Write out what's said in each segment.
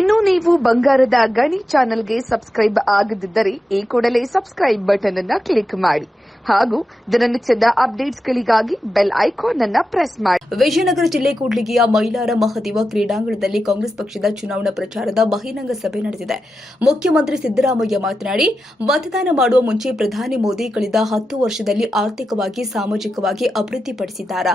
ಇನ್ನು ನೀವು ಬಂಗಾರದ ಗಣಿ ಚಾನೆಲ್ಗೆ ಸಬ್ಸ್ಕ್ರೈಬ್ ಆಗದಿದ್ದರೆ ಈ ಕೂಡಲೇ ಸಬ್ಸ್ಕ್ರೈಬ್ ಬಟನ್ ಅನ್ನು ಕ್ಲಿಕ್ ಮಾಡಿ ಹಾಗೂ ದಿನನಿತ್ಯದ ಅಪ್ಡೇಟ್ಸ್ಗಳಿಗಾಗಿ ಬೆಲ್ ಐಕಾನ್ ಅನ್ನು ಪ್ರೆಸ್ ಮಾಡಿ. ವಿಜಯನಗರ ಜಿಲ್ಲೆ ಕೂಡ್ಲಿಗಿಯ ಮೈಲಾರ ಮಹದೇವ ಕ್ರೀಡಾಂಗಣದಲ್ಲಿ ಕಾಂಗ್ರೆಸ್ ಪಕ್ಷದ ಚುನಾವಣಾ ಪ್ರಚಾರದ ಬಹಿರಂಗ ಸಭೆ ನಡೆದಿದೆ. ಮುಖ್ಯಮಂತ್ರಿ ಸಿದ್ದರಾಮಯ್ಯ ಮಾತನಾಡಿ, ಮತದಾನ ಮಾಡುವ ಮುಂಚೆ ಪ್ರಧಾನಿ ಮೋದಿ ಕಳೆದ 10 ವರ್ಷದಲ್ಲಿ ಆರ್ಥಿಕವಾಗಿ ಸಾಮಾಜಿಕವಾಗಿ ಅಭಿವೃದ್ಧಿಪಡಿಸಿದ್ದಾರಾ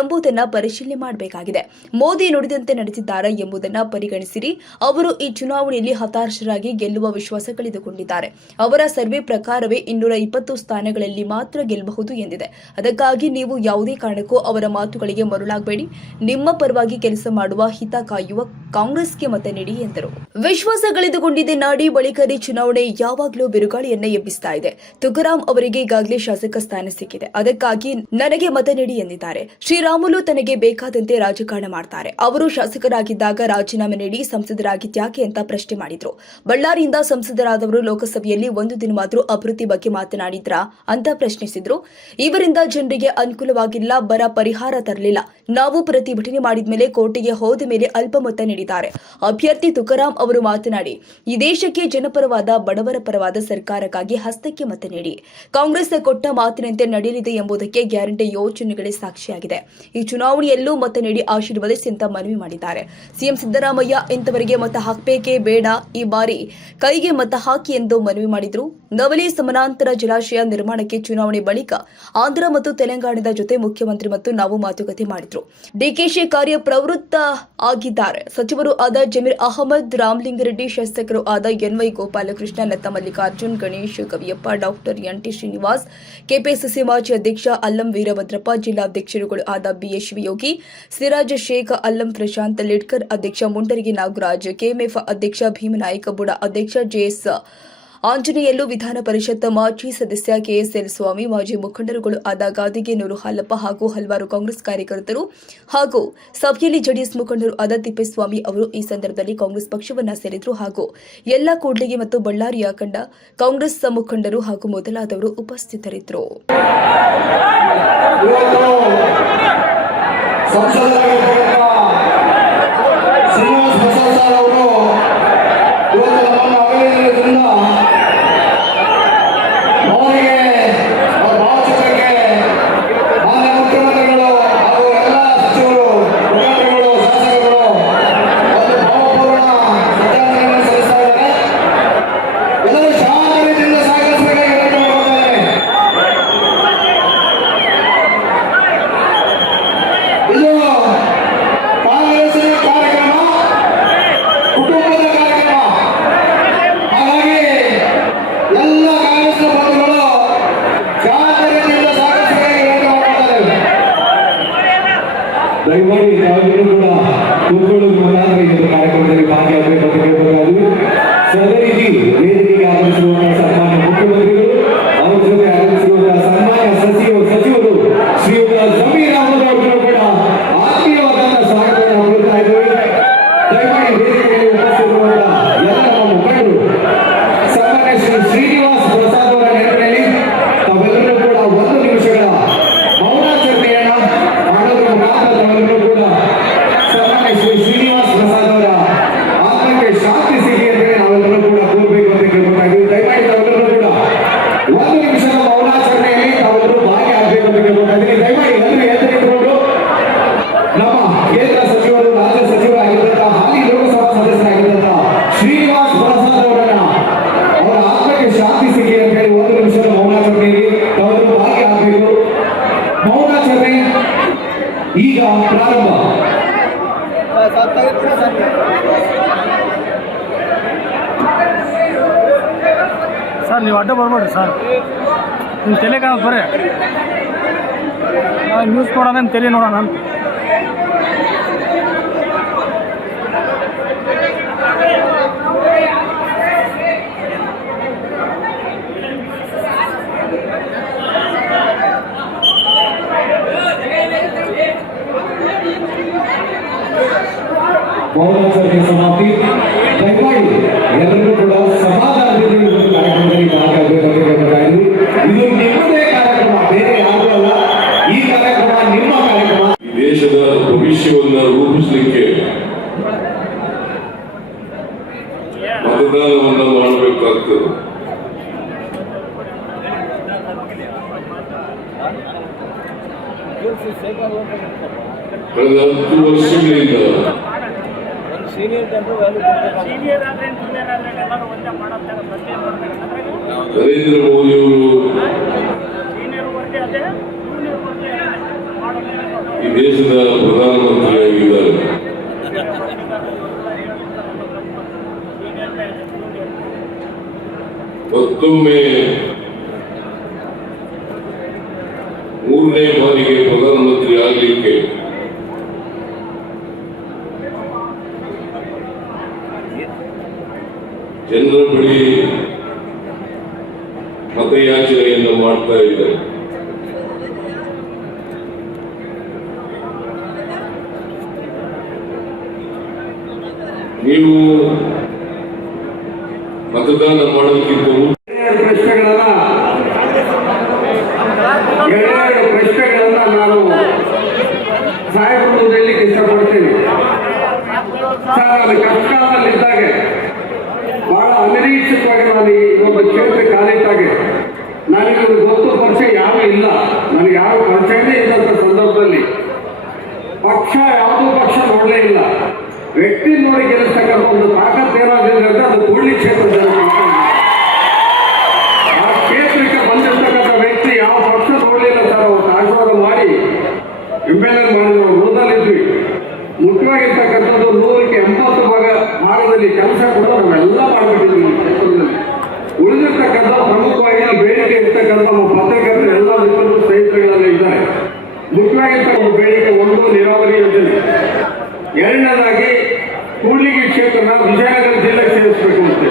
ಎಂಬುದನ್ನು ಪರಿಶೀಲನೆ ಮಾಡಬೇಕಾಗಿದೆ. ಮೋದಿ ನುಡಿದಂತೆ ನಡೆಸಿದ್ದಾರಾ ಎಂಬುದನ್ನು ಪರಿಗಣಿಸಿರಿ. ಅವರು ಈ ಚುನಾವಣೆಯಲ್ಲಿ ಹತಾಶರಾಗಿ ಗೆಲ್ಲುವ ವಿಶ್ವಾಸ ಕಳೆದುಕೊಂಡಿದ್ದಾರೆ. ಅವರ ಸರ್ವೆ ಪ್ರಕಾರವೇ 220 ಸ್ಥಾನಗಳಲ್ಲಿ ಮಾತ್ರ ಗೆಲ್ಲಬಹುದು ಎಂದಿದೆ. ಅದಕ್ಕಾಗಿ ನೀವು ಯಾವುದೇ ಕಾರಣಕ್ಕೂ ಅವರ ಮಾತುಗಳಿಗೆ ಮರುಳಾಗಬೇಡಿ. ನಿಮ್ಮ ಪರವಾಗಿ ಕೆಲಸ ಮಾಡುವ, ಹಿತ ಕಾಯುವ ಕಾಂಗ್ರೆಸ್ಗೆ ಮತ ನೀಡಿ ಎಂದರು. ವಿಶ್ವಾಸ ಕಳೆದುಕೊಂಡಿದ್ದ ನಾಡಿ ಬಳಿಕರಿ ಚುನಾವಣೆ ಯಾವಾಗಲೂ ಬಿರುಗಾಳಿಯನ್ನ ಎಬ್ಬಿಸ್ತಾ ಇದೆ. ತುಕಾರಾಂ ಅವರಿಗೆ ಈಗಾಗಲೇ ಶಾಸಕ ಸ್ಥಾನ ಸಿಕ್ಕಿದೆ. ಅದಕ್ಕಾಗಿ ನನಗೆ ಮತ ನೀಡಿ ಎಂದಿದ್ದಾರೆ. ಶ್ರೀರಾಮುಲು ತನಗೆ ಬೇಕಾದಂತೆ ರಾಜಕಾರಣ ಮಾಡ್ತಾರೆ. ಅವರು ಶಾಸಕರಾಗಿದ್ದಾಗ ರಾಜೀನಾಮೆ ನೀಡಿ ಸಂಸದರಾಗಿದ್ಯಾಕೆ ಅಂತ ಪ್ರಶ್ನೆ ಮಾಡಿದ್ರು. ಬಳ್ಳಾರಿಯಿಂದ ಸಂಸದರಾದವರು ಲೋಕಸಭೆಯಲ್ಲಿ ಒಂದು ದಿನವಾದರೂ ಅಭಿವೃದ್ಧಿ ಬಗ್ಗೆ ಮಾತನಾಡಿದ್ರಾ ಅಂತ ಪ್ರಶ್ನಿಸಿದ್ರು. ಇವರಿಂದ ಜನರಿಗೆ ಅನುಕೂಲವಾಗಿಲ್ಲ, ಬರ ಪರಿಹಾರ ತರಲಿಲ್ಲ. ನಾವು ಪ್ರತಿಭಟನೆ ಮಾಡಿದ ಮೇಲೆ ಕೋರ್ಟಿಗೆ ಹೋದ ಮೇಲೆ ಅಲ್ಪ ಮತ ನೀಡಿದ್ದಾರೆ. ಅಭ್ಯರ್ಥಿ ತುಕಾರಾಂ ಅವರು ಮಾತನಾಡಿ, ಈ ದೇಶಕ್ಕೆ ಜನಪರವಾದ, ಬಡವರ ಪರವಾದ ಸರ್ಕಾರಕ್ಕಾಗಿ ಹಸ್ತಕ್ಕೆ ಮತ ನೀಡಿ. ಕಾಂಗ್ರೆಸ್ ಕೊಟ್ಟ ಮಾತಿನಂತೆ ನಡೆಯಲಿದೆ ಎಂಬುದಕ್ಕೆ ಗ್ಯಾರಂಟಿ ಯೋಜನೆಗಳೇ ಸಾಕ್ಷಿಯಾಗಿದೆ. ಈ ಚುನಾವಣೆಯಲ್ಲೂ ಮತ ನೀಡಿ ಆಶೀರ್ವದಿಸಿ ಅಂತ ಮನವಿ ಮಾಡಿದ್ದಾರೆ. ಸಿಎಂ ಸಿದ್ದರಾಮಯ್ಯ ಇಂಥವರಿಗೆ ಮತ ಹಾಕಬೇಕೇ ಬೇಡ, ಈ ಬಾರಿ ಕೈಗೆ ಮತ ಹಾಕಿ ಎಂದು ಮನವಿ ಮಾಡಿದ್ರು. ನವಲಿ ಸಮಾನಾಂತರ ಜಲಾಶಯ ನಿರ್ಮಾಣಕ್ಕೆ ಚುನಾವಣೆ ಬಳಿಕ ಆಂಧ್ರ ಮತ್ತು ತೆಲಂಗಾಣದ ಜೊತೆ ಮುಖ್ಯಮಂತ್ರಿ ಮತ್ತು ನಾವು ಮಾತುಕತೆ ಮಾಡಿದ್ರು. ಡಿಕೆಶಿ ಕಾರ್ಯಪ್ರವೃತ್ತ ಆಗಿದ್ದಾರೆ. ಸಚಿವರು ಆದ ಜಮೀರ್ ಅಹಮದ್, ರಾಮಲಿಂಗಾರೆಡ್ಡಿ, ಶಾಸಕರು ಆದ N Y Gopalakrishna, Lata Mallikarjun, Ganesh, Kaviyappa, doctor N T. Srinivas, KPCC ಮಾಜಿ ಅಧ್ಯಕ್ಷ ಅಲ್ಲಂ ವೀರಭದ್ರಪ್ಪ, ಜಿಲ್ಲಾಧ್ಯಕ್ಷರುಗಳು ಆದ ಬಿಎಸ್ ಶಿವಯೋಗಿ, ಸಿರಾಜ್ ಶೇಖ್, ಅಲ್ಲಂ ಪ್ರಶಾಂತ್, ಲಿಡ್ಕರ್ ಅಧ್ಯಕ್ಷ ಮುಂಡರಗಿ ನಾಗರಾಜ್, ಕೆಎಂಎಫ್ ಅಧ್ಯಕ್ಷ ಭೀಮನಾಯಕ, ಬುಡ ಅಧ್ಯಕ್ಷ ಜೆಎಸ್ ಆಂಜನೇಯಲ್ಲು, ವಿಧಾನ ಪರಿಷತ್ ಮಾಜಿ ಸದಸ್ಯ ಕೆಎಸ್ಎಲ್ ಸ್ವಾಮಿ, ಮಾಜಿ ಮುಖಂಡರುಗಳು ಆದ ಗಾದಿಗೆ ನೂರು ಹಾಲಪ್ಪ ಹಾಗೂ ಹಲವಾರು ಕಾಂಗ್ರೆಸ್ ಕಾರ್ಯಕರ್ತರು ಹಾಗೂ ಸಭೆಯಲ್ಲಿ ಜೆಡಿಎಸ್ ಮುಖಂಡರು ಆದ ತಿಪ್ಪೇಸ್ವಾಮಿ ಅವರು ಈ ಸಂದರ್ಭದಲ್ಲಿ ಕಾಂಗ್ರೆಸ್ ಪಕ್ಷವನ್ನ ಸೇರಿದ್ರು ಹಾಗೂ ಎಲ್ಲ ಕೂಡ್ಲಿಗಿ ಮತ್ತು ಬಳ್ಳಾರಿಯ ಕಂಡ ಕಾಂಗ್ರೆಸ್ ಮುಖಂಡರು ಹಾಗೂ ಮೊದಲಾದವರು ಉಪಸ್ಥಿತರಿದ್ದರು. ದಯಮಾಡಿ ನಾವೆಲ್ಲರೂ ಕೂಡ ಕೂತ್ಕೊಳ್ಳೋದು ಮುಖಾಂತರ ಈ ಕಾರ್ಯಕ್ರಮದಲ್ಲಿ ಭಾಗಿಯಾಗಬೇಕು ಅಂತ ಕೇಳಬೇಕಾದ್ರು. ಅದೇ ರೀತಿ ವೇದಿಕೆಗೆ ಆಗಮಿಸಿರುವಂತಹ ಸನ್ಮಾನ್ಯ ಮುಖ್ಯಮಂತ್ರಿಗಳು, ಅವರ ಜೊತೆ ಆಗಮಿಸಿರುವಂತಹ ಸನ್ಮಾನ್ಯ ಸಚಿವರು ಶ್ರೀಯುತ ಜಮೀರ್ ಅಹಮದ್ ಅವರಿಗೂ ಕೂಡ ಆತ್ಮೀಯವಾದಂತಹ ಸ್ವಾಗತವನ್ನು ಕೋರುತ್ತಾ ಇದ್ದೇವೆ. ದಯಮಾಡಿ ವೇದಿಕೆಯಲ್ಲಿ ಉಪಸ್ಥಿತರಿರುವಂತಹ ಎಲ್ಲ ನಮ್ಮ ಮುಖಂಡರು, ಸನ್ಮಾನ್ಯ ಶ್ರೀ ಶ್ರೀನಿವಾಸ್ ಪ್ರಸಾದ್ ಅವರ ನೆನಪಿನಲ್ಲಿ ತಾವೆಲ್ಲರೂ ಕೂಡ 1 ನಿಮಿಷಗಳ ಮೌನಾಚರಣೆಯನ್ನ ಮಾಡೋದ್ರ ಮುಖಾಂತರ ತಾವೆಲ್ಲರೂ ಕೂಡ ಸನ್ಮಾನ್ಯ ಶ್ರೀ ಶ್ರೀನಿವಾಸ್ ಪ್ರಸಾದ್ ಅವರ ಆತ್ಮಕ್ಕೆ ಶಾಂತಿ ಸಿಗಲಿ ಅಂತ ನಾವೆಲ್ಲರೂ ಕೂಡ ಕೋರಬೇಕು ಅಂತ ಕೇಳ್ಬೇಕಾಗಿದೆ. ದಯಮಾಡಿ ತಾವೆಲ್ಲರೂ ಕೂಡ 1 ನಿಮಿಷದ ಮೌನಾಚರಣೆಯಲ್ಲಿ ತಾವೆಲ್ಲರೂ ಭಾಗಿಯಾಗಬೇಕು ಅಂತ ಕೇಳ್ಬೇಕಾಗಿದೆ. ದಯಮಾಡಿ ಎಲ್ಲರೂ ಎದ್ದು ನಿಂತುಕೊಂಡು ನಮ್ಮ ಕೇಂದ್ರ ಸಚಿವರು, ರಾಜ್ಯ ಸಚಿವರಾಗಿದ್ದಂತಹ ಹಾಲಿ ಲೋಕಸಭಾ ಸದಸ್ಯರಾಗಿದ್ದಂತಹ ಶ್ರೀನಿವಾಸ್ ಪ್ರಸಾದ್ ಅವರನ್ನ ಅವರ ಆತ್ಮಕ್ಕೆ ಶಾಂತಿ ಸಿಗಲಿ ಅಂತ ಹೇಳಿ 1 ನಿಮಿಷದ ಮೌನಾಚರಣೆಯಲ್ಲಿ ತಾವೆಲ್ಲರೂ ಭಾಗಿಯಾಗಬೇಕು. ಮೌನಾಚರಣೆ ಈಗ ಪ್ರಾರಂಭ. ಸರ್ ನೀವು ಅಡ್ಡ ಬರ್ಬೇಡ್ರಿ ಸರ್, ನಿಮ್ಮ ತಲೆ ಕಾಣೋದು ಬರ್ರಿ, ನ್ಯೂಸ್ ನೋಡೋಣ ನಿಮ್ಮ ತಲೆ ನೋಡೋಣ ಅಂತ. ಮೌನಾಚರಣೆ ಸಮಾಪ್ತಿ. ದಯಮಾಡಿ ಎಲ್ಲರೂ ಕೂಡ ಸಮಾಧಾನದಿಂದ ಈ ಒಂದು ಕಾರ್ಯಕ್ರಮದಲ್ಲಿ ಭಾಗಿಯಾಗಬೇಕು ಅಂತ ಕೇಳಬೇಕಾಗಿದೆ. ಇದು ನಿಮ್ಮದೇ ಕಾರ್ಯಕ್ರಮ, ಬೇರೆ ಯಾರು ಅಲ್ಲ. ಈ ಕಾರ್ಯಕ್ರಮ ನಿಮ್ಮ ಕಾರ್ಯಕ್ರಮ. ದೇಶದ ಭವಿಷ್ಯವನ್ನು ರೂಪಿಸಲಿಕ್ಕೆ ಮತದಾನವನ್ನ ಮಾಡಬೇಕಾಗ್ತದೆ. ಕಳೆದ 10 ವರ್ಷಗಳಿಂದ ನರೇಂದ್ರ ಮೋದಿಯವರು ಈ ದೇಶದ ಪ್ರಧಾನಮಂತ್ರಿಯಾಗಿದ್ದಾರೆ. ಮತ್ತೊಮ್ಮೆ 3ನೇ ಬಾರಿಗೆ ಪ್ರಧಾನಮಂತ್ರಿ ಆಗಲಿಕ್ಕೆ ಜನರ ಬಳಿ ಮತಯಾಚನೆಯನ್ನು ಮಾಡ್ತಾ ಇದ್ದಾರೆ. ನೀವು ಮತದಾನ ಮಾಡೋದಕ್ಕಿಂತ ಪ್ರಶ್ನೆಗಳನ್ನ ನಾನು ಸಾಹೇಬರು ಹೇಳಲಿಕ್ಕೆ ಇಷ್ಟಪಡ್ತೀನಿ. ಸರ್, ನಾನು ಕಷ್ಟಕಾಲದಲ್ಲಿದ್ದಾಗ ಬಹಳ ಅನಿರೀಕ್ಷಿತವಾಗಿ ನಾನು ಈ ಒಂದು ಕ್ಷೇತ್ರ ಕಾಲಿಟ್ಟಾಗ ನನಗೆ ಒಂದು ಗೊತ್ತು ಪರಿಚಯ ಯಾರು ಇಲ್ಲ, ನನಗೆ ಯಾರು ಪರಿಚಯನೇ ಇದ್ದಂಥ ಸಂದರ್ಭದಲ್ಲಿ ಪಕ್ಷ ಯಾವುದೂ ಪಕ್ಷ ನೋಡಲೇ ಇಲ್ಲ, ವ್ಯಕ್ತಿ ನೋಡಿ ಗೆಲ್ಲಿಸ್ತಕ್ಕಂಥ ಒಂದು ತಾಕತ್ ಏನಾದ್ರೆ ಅದು ಕೂಡ್ಲಿ ಕ್ಷೇತ್ರದಲ್ಲಿ ಆ ಕ್ಷೇತ್ರಕ್ಕೆ ಬಂದಿರ್ತಕ್ಕಂಥ ವ್ಯಕ್ತಿ ಯಾವ ಪಕ್ಷ ನೋಡಲಿಲ್ಲ ಸರ್. ಅವತ್ತು ಆಶೀರ್ವಾದ ಮಾಡಿ MLA ಮಾಡಿದ್ರು, ಉಳಿದಲ್ಲಿದ್ವಿ. ಮುಖ್ಯವಾಗಿರ್ತಕ್ಕಂಥದ್ದು 100ಕ್ಕೆ 80 ಭಾಗದಲ್ಲಿ ಕೆಲಸ ಕೂಡ ನಾವೆಲ್ಲ ಮಾಡಿಬಿಟ್ಟಿದ್ವಿ. ಕ್ಷೇತ್ರದಲ್ಲಿ ಉಳಿದಿರ್ತಕ್ಕಂಥ ಪ್ರಮುಖವಾಗಿ ಬೇಡಿಕೆ ಇರ್ತಕ್ಕಂಥ ನಮ್ಮ ಪತ್ರಕರ್ತರು ಎಲ್ಲ ಸ್ನೇಹಿತರುಗಳೆಲ್ಲ ಇದ್ದಾರೆ. ಮುಖ್ಯವಾಗಿರ್ತಕ್ಕಂಥ ಬೇಡಿಕೆ ಒಂದು ನೀರಾವರಿ ಯೋಜನೆ, ಎರಡನೇದಾಗಿ ಕೂಡ್ಲಿಗಿ ಕ್ಷೇತ್ರನ ವಿಜಯನಗರ ಜಿಲ್ಲೆಗೆ ಸೇರಿಸಬೇಕು ಅಂತ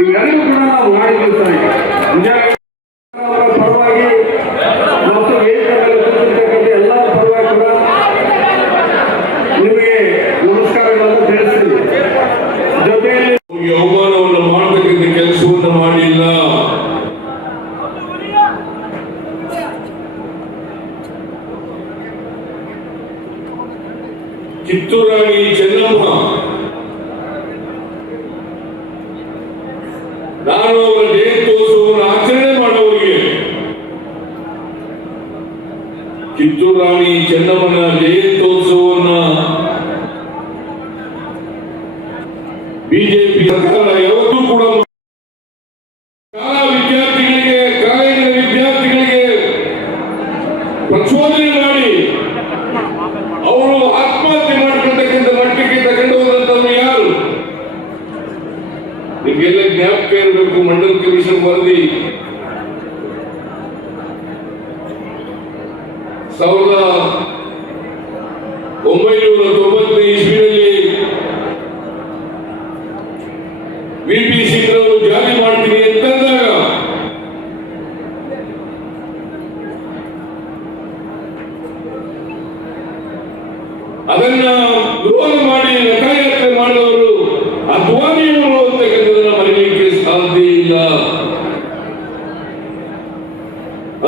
ಇವೆಲ್ಲವೂ ಕೂಡ ನಾವು ಮಾಡಿದ್ವಿ ಸರ್. ವಿಜಯನಗರ ಪರವಾಗಿ ಮತ್ತು ವೇದಿಕೆಯಲ್ಲಿ ಎಲ್ಲರ ಪರವಾಗಿ ಕೂಡ ನಿಮಗೆ ನಮಸ್ಕಾರಗಳನ್ನು ತಿಳಿಸ್ತೀನಿ. ಜೊತೆಯಲ್ಲಿ ಅವಮಾನವನ್ನು ಮಾಡತಕ್ಕಂಥ ಕೆಲಸವನ್ನು ಮಾಡಿಲ್ಲ. ಕಿತ್ತೂರು ರಾಣಿ ಚೆನ್ನಮ್ಮ, ನಾನು ಅವರ ಜಯಂತ್ಯೋತ್ಸವವನ್ನು ಆಚರಣೆ ಮಾಡುವವರಿಗೆ ಕಿತ್ತೂರು ರಾಣಿ ಚೆನ್ನಮ್ಮನ ಜಯಂತ್ಯೋತ್ಸವವನ್ನು ಬಿಜೆಪಿ ಸರ್ಕಾರ ಯಾವತ್ತೂ ಕೂಡ ಶಾಲಾ ವಿದ್ಯಾರ್ಥಿಗಳಿಗೆ, ಕಾಲೇಜಿನ ವಿದ್ಯಾರ್ಥಿಗಳಿಗೆ ಪ್ರಚೋದನೆ ಮಾಡಿ ಅವರು ಆತ್ಮಹತ್ಯೆ ಮಾಡಿಕೊಳ್ತಕ್ಕಂಥ ಮಟ್ಟಕ್ಕೆ ತಗೊಂಡು ಹೋದಂತವ್ರು ಯಾರು? ನಿಮಗೆಲ್ಲ ಜ್ಞಾಪಕ ಇರಬೇಕು. ಮಂಡಲ್ ಕಮಿಷನ್ ವರದಿ 1990 ಇಸ್ವಿಯಲ್ಲಿ VP ಸಿಂಗ್ರವರು ಜಾರಿ ಮಾಡ್ತೀನಿ ಅಂತಂದಾಗ ಅದನ್ನ ವಿರೋಧ ಮಾಡಿ ರಥಯಾತ್ರೆ ಮಾಡಿದವರು ಅದ್ವಾನಿಯವರು ಅಂತಕ್ಕಂಥದನ್ನ ಮರೆಯಲಿಕ್ಕೆ ಸಾಧ್ಯ ಇಲ್ಲ.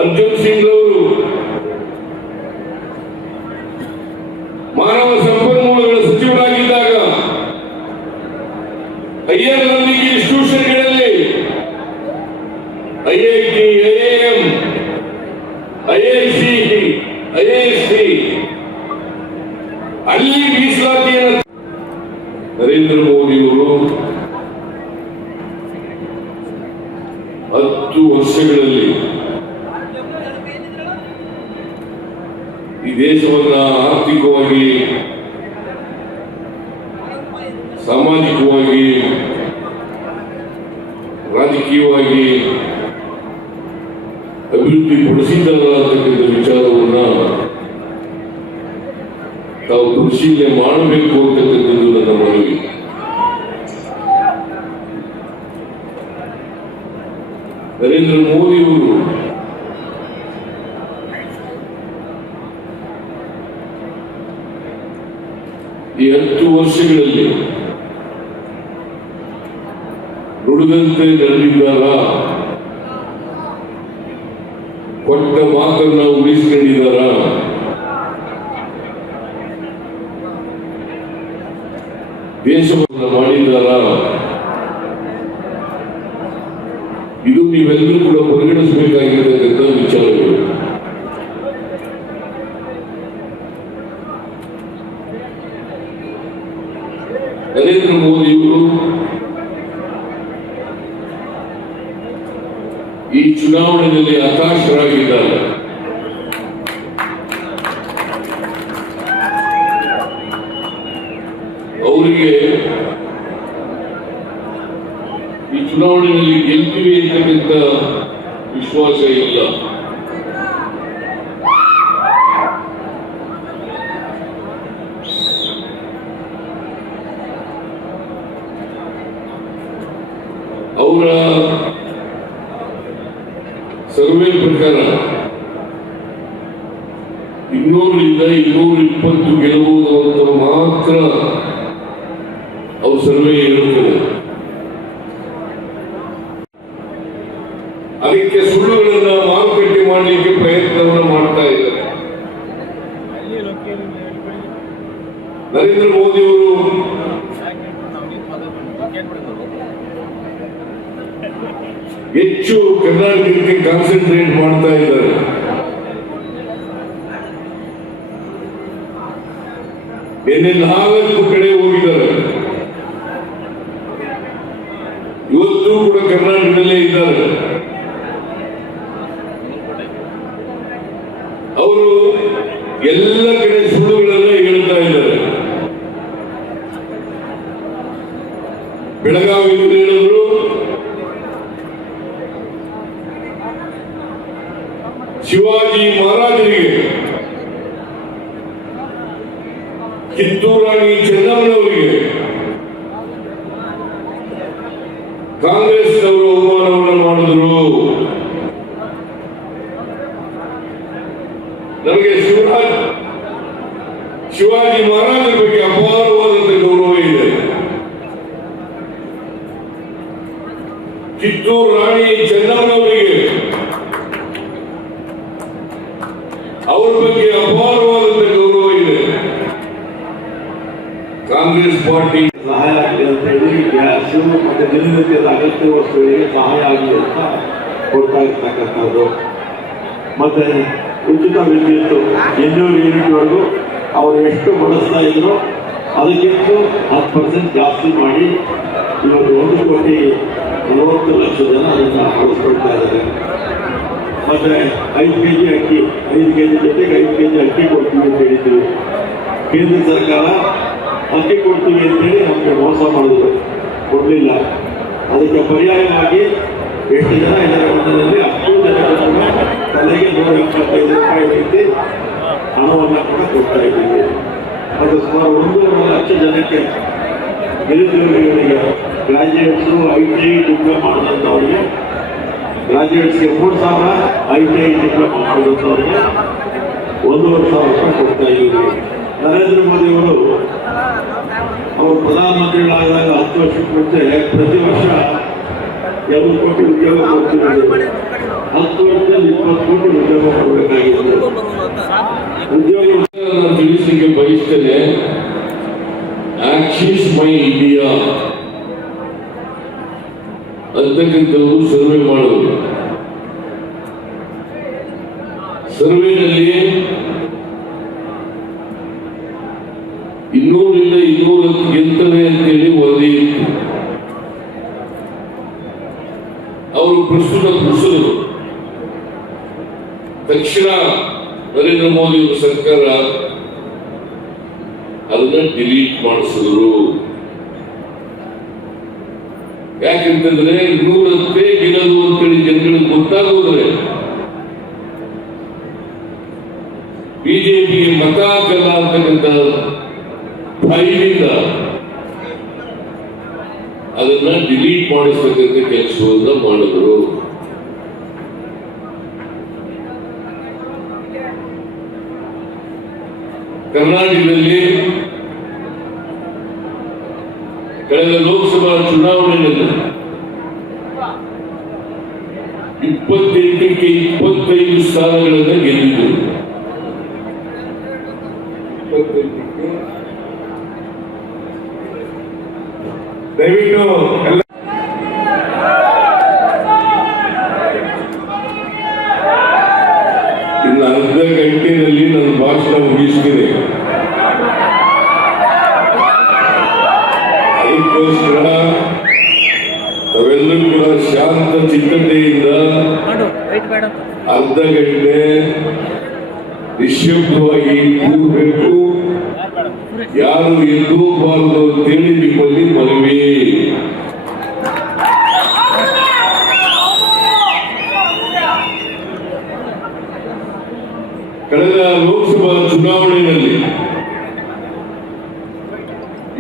ಅರ್ಜುನ್ ಸಿಂಗ್ ಅವರು ಮಾನವ ಸಂಪನ್ಮೂಲಗಳ ಸಚಿವರಾಗಿದ್ದಾಗ ಹೈಯರ್ ಲರ್ನಿಂಗ್ ಇನ್ಸ್ಟಿಟ್ಯೂಷನ್ಗಳಲ್ಲಿ IIT, IIM, IIC, IISc ಅಲ್ಲಿ ಮೀಸಲಾತಿಯನ್ನು ನರೇಂದ್ರ ಮೋದಿಯವರು 10 ವರ್ಷಗಳಲ್ಲಿ ಈ ದೇಶವನ್ನ ಆರ್ಥಿಕವಾಗಿ, ಸಾಮಾಜಿಕವಾಗಿ, ರಾಜಕೀಯವಾಗಿ ಅಭಿವೃದ್ಧಿ ಪಡಿಸಿದ್ದಾರೆ ಅಂತಕ್ಕಂಥ ವಿಚಾರವನ್ನ ತಾವು ಪರಿಶೀಲನೆ ಮಾಡಬೇಕು ಅಂತಕ್ಕಂಥದ್ದು ನನ್ನ ಮನವಿ. ನರೇಂದ್ರ ಮೋದಿಯವರು ಈ 10 ವರ್ಷಗಳಲ್ಲಿ ನುಡಿದಂತೆ ನಡೆದಿದ್ದಾರ, ಕೊಟ್ಟ ಮಾತನ್ನ ಉಳಿಸಿಕೊಂಡಿದ್ದಾರ, ದೇಶವನ್ನು ಮಾಡಿದ್ದಾರ, ನೀವೆಲ್ಲರೂ ಕೂಡ ಪರಿಗಣಿಸಬೇಕಾಗಿರತಕ್ಕಂಥ ವಿಚಾರಗಳು. ನರೇಂದ್ರ ಮೋದಿಯವರು ಈ ಚುನಾವಣೆಯಲ್ಲಿ ಹತಾಶರಾಗಿದ್ದಾರೆ. ಅವರಿಗೆ ಈ ಚುನಾವಣೆಯಲ್ಲಿ ಗೆಲ್ತೀವಿ ಅಂತಕ್ಕಂಥ ವಿಶ್ವಾಸ ಇಲ್ಲ. ಅವರ ಸರ್ವೆ ಪ್ರಕಾರ 200ರಿಂದ 220 ಗೆಲ್ಲಬಹುದು ಅಂತ ಮಾತ್ರ ಅವ್ರ ಸರ್ವೆ ಇರುತ್ತದೆ. ಅದಕ್ಕೆ ಸುಳ್ಳುಗಳನ್ನ ಮಾರುಕಟ್ಟೆ ಮಾಡಲಿಕ್ಕೆ ಪ್ರಯತ್ನವನ್ನು ಮಾಡ್ತಾ ಇದ್ದಾರೆ. ನರೇಂದ್ರ ಮೋದಿಯವರು ಹೆಚ್ಚು ಕರ್ನಾಟಕಕ್ಕೆ ಕಾನ್ಸಂಟ್ರೇಟ್ ಮಾಡ್ತಾ ಇದ್ದಾರೆ. ನಿನ್ನೆ 4 ಕಡೆ ಹೋಗಿದ್ದಾರೆ. ಇವತ್ತು ಕೂಡ ಕರ್ನಾಟಕದಲ್ಲೇ ಇದ್ದಾರೆ. ಅವರು ಎಲ್ಲ ಕಡೆ ಸುಳ್ಳುಗಳನ್ನೇ ಹೇಳ್ತಾ ಇದ್ದಾರೆ. ಬೆಳಗಾವಿಯಲ್ಲಿ ಹೇಳಿದ್ರು, ಶಿವಾಜಿ ಮಹಾರಾಜರಿಗೆ, ಕಿತ್ತೂರು ರಾಣಿ ಚೆನ್ನಮ್ಮನವರಿಗೆ ಕಾಂಗ್ರೆಸ್ನವರು ಅವಮಾನವನ್ನು ಮಾಡಿದ್ರು. ನಮಗೆ ಶಿವಾಜಿ ಮಹಾರಾಜರ ಬಗ್ಗೆ ಅಪಾರವಾದಂತ ಗೌರವ ಇದೆ. ಕಿತ್ತೂರು ರಾಣಿ ಚೆನ್ನಮ್ಮನವರಿಗೆ ಅವರ ಬಗ್ಗೆ ಅಪಾರವಾದಂತ ಗೌರವ ಇದೆ. ಕಾಂಗ್ರೆಸ್ ಪಾರ್ಟಿ ಸಹಾಯ ಆಗಿದೆ ಅಂತ ಹೇಳಿ ಗ್ಯಾಸ್ ಮತ್ತೆ ದಿನನಿತ್ಯದ ಅಗತ್ಯ ವಸ್ತುಗಳಿಗೆ ಸಹಾಯ ಆಗಿದೆ ಅಂತ ಕೊಡ್ತಾ ಇರ್ತಕ್ಕಂಥದ್ದು. ಮತ್ತೆ ಉಚಿತ ವಿದ್ಯುತ್ 200 ಯೂನಿಟ್ವರೆಗೂ ಅವರು ಎಷ್ಟು ಬಳಸ್ತಾ ಇದ್ರು ಅದಕ್ಕಿಂತ 10% ಜಾಸ್ತಿ ಮಾಡಿ ಇವತ್ತು 1,40,00,000 ಜನ ಅದನ್ನು ಬಳಸ್ಕೊಳ್ತಾ ಇದ್ದಾರೆ. ಮತ್ತೆ 5 kg ಅಕ್ಕಿ, 5 kg ಜೊತೆಗೆ 5 kg ಅಕ್ಕಿ ಕೊಡ್ತೀವಿ ಅಂತ ಹೇಳಿದ್ರು. ಕೇಂದ್ರ ಸರ್ಕಾರ ಅಕ್ಕಿ ಕೊಡ್ತೀವಿ ಅಂತೇಳಿ ನಮಗೆ ಮೋಸ ಮಾಡಿದ್ರು, ಕೊಡಲಿಲ್ಲ. ಅದಕ್ಕೆ ಪರ್ಯಾಯವಾಗಿ ಎಷ್ಟು ಜನ ಇದರ ಒಂದರಲ್ಲಿ 10 ಜನರಿಗೆ ತಲೆಗೆ 175 ರೂಪಾಯಿ ರೀತಿ ಹಣವನ್ನು ಕೂಡ ಕೊಡ್ತಾ ಇದ್ದೀವಿ. ಅದು ಸುಮಾರು 1.5 ಲಕ್ಷ ಜನಕ್ಕೆ ನಿರುದ್ಯೋಗಿಗಳಿಗೆ, ಗ್ರಾಜ್ಯುಯೇಟ್ಸು, ITI ಡಿಪ್ಲೊಮಾ ಮಾಡಿದಂಥವ್ರಿಗೆ, ಗ್ರಾಜ್ಯುಯೇಟ್ಸ್ಗೆ 3,000, ITI ಡಿಪ್ಲೊಮಾ ಮಾಡಿದಂಥವ್ರಿಗೆ 1,500 ರೂಪಾಯಿ ಕೊಡ್ತಾ ಇದ್ದೀವಿ. ನರೇಂದ್ರ ಮೋದಿ ಅವರು ಪ್ರಧಾನಮಂತ್ರಿಗಳಾದಾಗ 10 ವರ್ಷಕ್ಕೆ ಮುಂಚೆ ಪ್ರತಿ ವರ್ಷ 2 ಕೋಟಿ ಉದ್ಯೋಗ ಕೊಡ್ತಿದ್ದಾರೆ. 10 ವರ್ಷದಲ್ಲಿ 20 ಕೋಟಿ ಉದ್ಯೋಗ ಕೊಡಬೇಕಾಗಿದೆ. ಉದ್ಯೋಗ ನಾನು ತಿಳಿಸಲಿಕ್ಕೆ ಬಯಸ್ತೇನೆ. ಆಕ್ಸಿಸ್ ಮೈ ಇಂಡಿಯಾ ಅಂತಕ್ಕಂಥವರು ಸರ್ವೆ ಮಾಡೋದು. ಸರ್ವೆನಲ್ಲಿ 200ರಿಂದ 210 ಗೆಲ್ತವೆ ಅಂತೇಳಿ ವರದಿ ಇತ್ತು. ಅವರು ಪ್ರಸ್ತುತಪಡಿಸಿದರು. ತಕ್ಷಣ ನರೇಂದ್ರ ಮೋದಿ ಅವರ ಸರ್ಕಾರ ಅದನ್ನ ಡಿಲೀಟ್ ಮಾಡಿಸಿದ್ರು. ಯಾಕೆಂತಂದ್ರೆ 210 ಗೆಲ್ಲದು ಅಂತೇಳಿ ಜನಗಳಿಗೆ ಗೊತ್ತಾಗೋದ್ರೆ ಬಿಜೆಪಿಗೆ ಮತ ಹಾಕಲ್ಲ ಅಂತಕ್ಕಂಥ ಭಯದಿಂದ ಅದನ್ನ ಡಿಲೀಟ್ ಮಾಡಿಸ್ತಕ್ಕಂಥ ಕೆಲಸವನ್ನ ಮಾಡಿದ್ರು. ಕರ್ನಾಟಕದಲ್ಲಿ ಕಳೆದ ಲೋಕಸಭಾ ಚುನಾವಣೆಯಲ್ಲಿ 28ಕ್ಕೆ 25 ಸ್ಥಾನಗಳನ್ನು ಗೆದ್ದಿದ್ದರು. 28ಕ್ಕೆ ದಯವಿಟ್ಟು ಅದಕ್ಕೋಸ್ಕರ ನಾವೆಲ್ಲರೂ ಕೂಡ ಶಾಂತ ಚಿತ್ತತೆಯಿಂದ ಅರ್ಧ ಗಂಟೆ ನಿಶ್ಶಬ್ದವಾಗಿ ಕೂರಬೇಕು. ಯಾರು ಎದ್ದೋಗಬಾರದು ಅಂತೇಳಿ ನಿಮ್ಮಲ್ಲಿ ಮನವಿ. ಕಳೆದ ಲೋಕಸಭಾ ಚುನಾವಣೆಯಲ್ಲಿ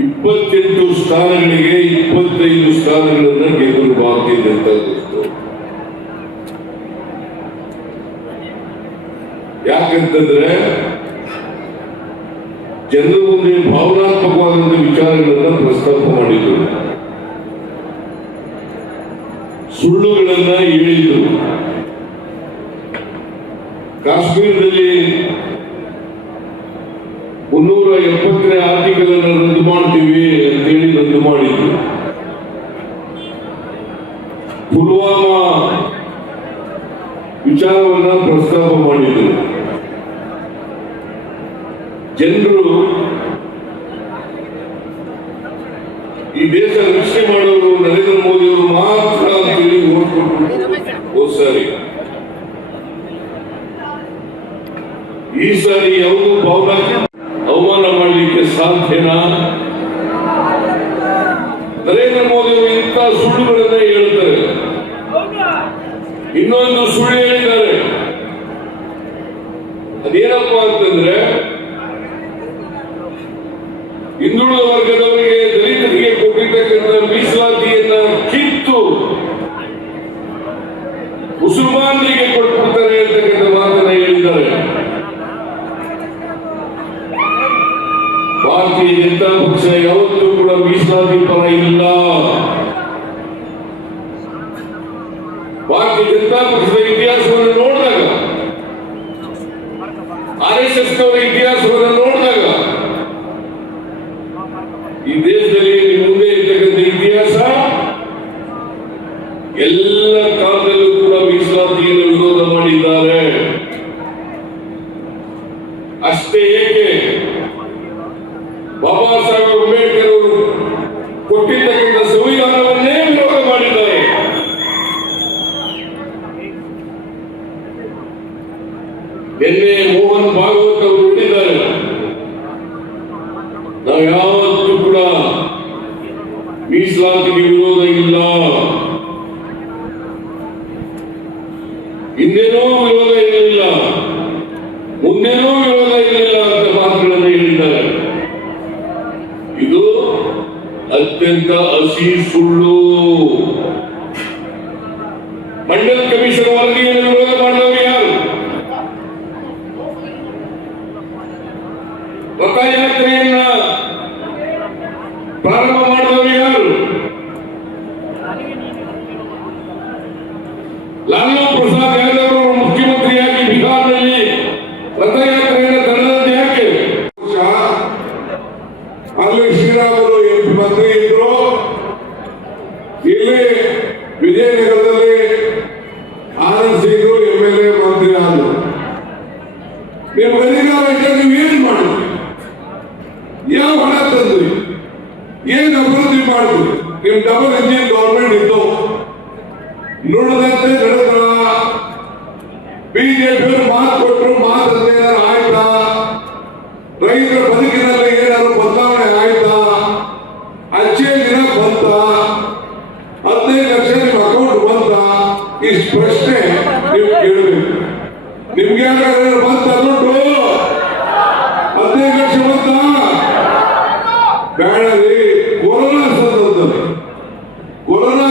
28 ಸ್ಥಾನಗಳಿಗೆ 25 ಸ್ಥಾನಗಳನ್ನು ಗೆಲ್ಲಲು ಭಾರತೀಯ ಜನತಾ ಪಕ್ಷ. ಯಾಕಂತಂದ್ರೆ ಜನರ ಮುಂದೆ ಭಾವನಾತ್ಮಕವಾದಂತಹ ವಿಚಾರಗಳನ್ನು ಪ್ರಸ್ತಾಪ ಮಾಡಿದ್ರು, ಸುಳ್ಳುಗಳನ್ನ ಹೇಳಿದ್ರು. ಕಾಶ್ಮೀರದಲ್ಲಿ 370ನೇ ಆರ್ಟಿಕಲ್ ಅನ್ನು ರದ್ದು ಮಾಡ್ತೀವಿ ಅಂತೇಳಿ ರದ್ದು ಮಾಡಿದ್ರು. ಪುಲ್ವಾಮಾ ವಿಚಾರವನ್ನ ಪ್ರಸ್ತಾಪ ಮಾಡಿದ್ರು. ಜನರು ಈ ದೇಶ ರಕ್ಷಣೆ ಮಾಡೋರು ನರೇಂದ್ರ ಮೋದಿ ಅವರು ಮಾತ್ರ ಅಂತೇಳಿ ಓಟ್ ಕೊಟ್ಟರು ಸಾರಿ. ಈ ಸಾರಿ ಯಾವುದು ಅವಮಾನ ಮಾಡಲಿಕ್ಕೆ ಸಾಧ್ಯನಾ? ನರೇಂದ್ರ ಮೋದಿ ಅವರು ಇಂಥ ಸುಳ್ಳುಗಳನ್ನ ಹೇಳ್ತಾರೆ. ಇನ್ನೊಂದು ಸುಳ್ಳು ಹೇಳಿದ್ದಾರೆ. ಅದೇನಪ್ಪ ಅಂತಂದ್ರೆ, ಹಿಂದುಳಿದ ವರ್ಗದವರಿಗೆ ದಲಿತರಿಗೆ ಕೊಟ್ಟಿರ್ತಕ್ಕಂಥ ಮೀಸಲಾತಿಯನ್ನ ಕಿತ್ತು ಮುಸಲ್ಮಾನರಿಗೆ ಕೊಟ್ಬಿಡ್ತಾರೆ ಅಂತಕ್ಕಂಥ ಮಾತನ್ನ ಹೇಳಿದ್ದಾರೆ. ಭಾರತೀಯ ಜನತಾ ಪಕ್ಷ ಯಾವತ್ತೂ ಕೂಡ ಮೀಸಲಾತಿ ಪರ ಇಲ್ಲ. ಭಾರತೀಯ ಜನತಾ ಪಕ್ಷದ ಇತಿಹಾಸವನ್ನು ನೋಡಿದಾಗ, RSS ನವರ ಇತಿಹಾಸವನ್ನು ನೋಡಿದಾಗ, ಈ ದೇಶದಲ್ಲಿ ಮುಂದೆ ಇರ್ತಕ್ಕಂಥ ಇತಿಹಾಸ ಎಲ್ಲ ಕಾಲದಲ್ಲೂ ಕೂಡ ಮೀಸಲಾತಿಯನ್ನು ವಿರೋಧ ಮಾಡಿದ್ದಾರೆ. ಅಷ್ಟೇ ಏಕೆ, ಬಾಬಾ ಸಾಹೇಬ್ ಅಂಬೇಡ್ಕರ್ ಅವರು ಕೊಟ್ಟಿರ್ತಕ್ಕಂಥ ಸಂವಿಧಾನವನ್ನೇ ವಿರೋಧ ಮಾಡಿದ್ದಾರೆ. ನಿನ್ನೆ ಮೋಹನ್ ಭಾಗವತ್ ಅವರು ಹೇಳಿದ್ದಾರೆ, ನಾವು ಯಾವತ್ತೂ ಕೂಡ ಮೀಸಲಾತಿಗೆ ವಿರೋಧ ಇಲ್ಲ, ಹಿಂದೆನೂ ವಿರೋಧ ಇರಲಿಲ್ಲ, ಮುಂದೆನೂ ವಿರೋಧ ಇರಲಿಲ್ಲ ಅಂತ ಮಾತುಗಳನ್ನು ಹೇಳಿದ್ದಾರೆ. ಇದು ಅತ್ಯಂತ ಹಸಿ ಸುಳ್ಳು. ಮಂಡಲ್ ಕಮಿಷನ್ ವರದಿಯನ್ನು ವಿರೋಧ ಮಾಡಿದವರು ಯಾರು? ರಥಯಾತ್ರೆಯನ್ನ ಪ್ರಾರಂಭ ಮಾಡಿದವರು ಯಾರು? ಲಾಲೂ ಪ್ರಸಾದ್ ಯಾದವ್ ಅವರು ಮುಖ್ಯಮಂತ್ರಿಯಾಗಿ ಬಿಹಾರದಲ್ಲಿ ರಥಯಾತ್ರೆಯನ್ನು ತಡೆದದ್ದು ಯಾಕೆ? ಅಲ್ಲಿ ಶ್ರೀರಾಮುಲು MP ಮಂತ್ರಿ ಇದ್ರು, ಇಲ್ಲಿ ವಿಜಯನಗರದಲ್ಲಿ RNC MLA ಮಂತ್ರಿ ಆದ್ರು. ನೀವು ಅಧಿಕಾರ ಇದ್ದಾಗ ನೀವೇನು ಮಾಡಿದ್ರಿ? ಯಾವ ಹಣ ತಂದ್ರಿ? ಏನ್ ಅಭಿವೃದ್ಧಿ ಮಾಡಿದ್ರಿ? ನಿಮ್ ಡಬಲ್ ಇಂಜಿನ್ ಗವರ್ಮೆಂಟ್ ಇತ್ತು, ನುಡಿದಂತೆ ನಡೆದ್ರ. ಬಿಜೆಪಿಯವರು ಮಾತು ಕೊಟ್ಟರು, ಮಾತಂತೆ ಆಯ್ತಾ? ರೈತರ ಬದುಕಿನಲ್ಲಿ ಏನಾದ್ರು ಬದಲಾವಣೆ ಆಯ್ತಾ? ಅಚ್ಚೇ ದಿನ ಬಂತ? 15 ಲಕ್ಷ ನಿಮ್ಮ ಅಕೌಂಟ್ ಬಂತ? ಇಷ್ಟು ಪ್ರಶ್ನೆ ನೀವು ಕೇಳಬೇಕು. ನಿಮ್ಗೆ ಯಾರು ಬಂತ ದುಡ್ಡು? 15 ಲಕ್ಷ ಬಂತ? ಬೇಡರಿ. ಕೊರೋನಾ